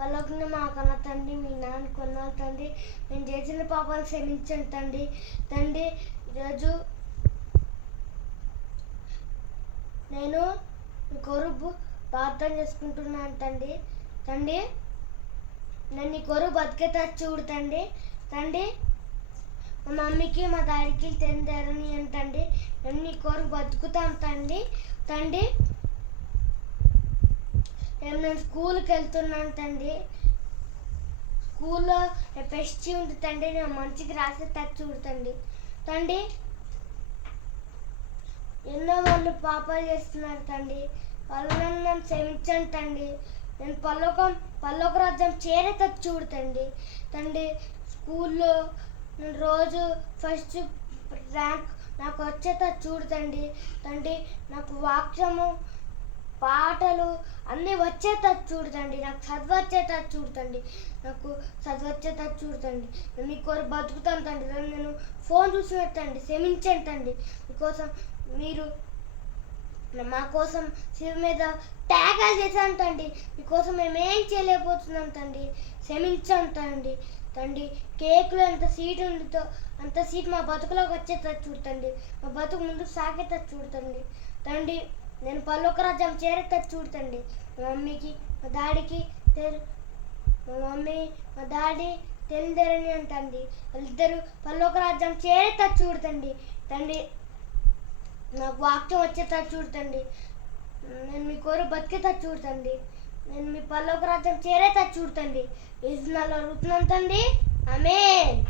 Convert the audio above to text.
పలుకుని మా కన్న తండ్రి, మీ నాన్న కొన్నాళ్ళు తండ్రి, నేను చేసిన పాపాలు క్షమించండి తండ్రి. తండ్రి, ఈరోజు నేను మీ కొరకు ప్రార్థన చేసుకుంటున్నాను తండ్రి. తండ్రి, నేను నీ కొరకు బతికేతా చూడు తండ్రి. తండ్రి, మా మమ్మీకి మా డాడీకి తెలియని ఏంటండి, నేను నీ కొరకు బతుకుతాను తండ్రి. తండ్రి, నేను స్కూల్కి వెళ్తున్నాను తండ్రి. స్కూల్లో ఫెస్ట్ ఉంది తండ్రి, నేను మంచిగా రాసేటట్టు చూడు తండ్రి. తండ్రి, ఎన్నో వాళ్ళు పాపాలు చేస్తున్నారు తండ్రి, వాళ్ళని నన్ను క్షమించండి తండ్రి. నేను పరలోక రాజ్యం చేరేటట్టు చూడు తండ్రి. తండ్రి, స్కూల్లో నేను రోజు ఫస్ట్ ర్యాంక్ నాకు వచ్చేటట్టు చూడు తండ్రి. తండ్రి, నాకు వాక్యము పాటలు అన్నీ వచ్చేటట్టు చూడతండి. నాకు చదువు వచ్చేటట్టు చూడతండి. నాకు చదువు వచ్చేటట్టు చూడతండి. నేను మీ కొరకు బతుకుతాను తండ్రి. నేను ఫోన్ చూసినట్టండి, క్షమించండి తండ్రి. మీకోసం మీరు మా కోసం శివ మీద త్యాగాలు చేశాను తండ్రి. మీకోసం మేమేం చేయలేకపోతున్నాం తండ్రి, క్షమించాను తండ్రి. తండ్రి, కేకులో ఎంత సీట్ ఉందో అంత సీట్ మా బతుకులోకి వచ్చేటట్టు చూడతండి. మా బతుకు ముందుకు సాగేటట్టు చూడతండి. తండ్రి, నేను పరలోక రాజ్యం చేరేటట్టు చూడతండి. మా మమ్మీకి మా డాడీకి మా మమ్మీ మా డాడీ తెలియదని అంటండి. వాళ్ళిద్దరూ పరలోక రాజ్యం చేరేటట్టు చూడతండి. తండ్రి, నాకు వాక్యం వచ్చేటట్టు చూడతండి. నేను మీ కొరకు బతికేటట్టు చూడతండి. నేను మీ పరలోక రాజ్యం చేరేటట్టు చూడతండి. ఇది నాలో అడుగుతున్నాను తండ్రి. ఆమేన్.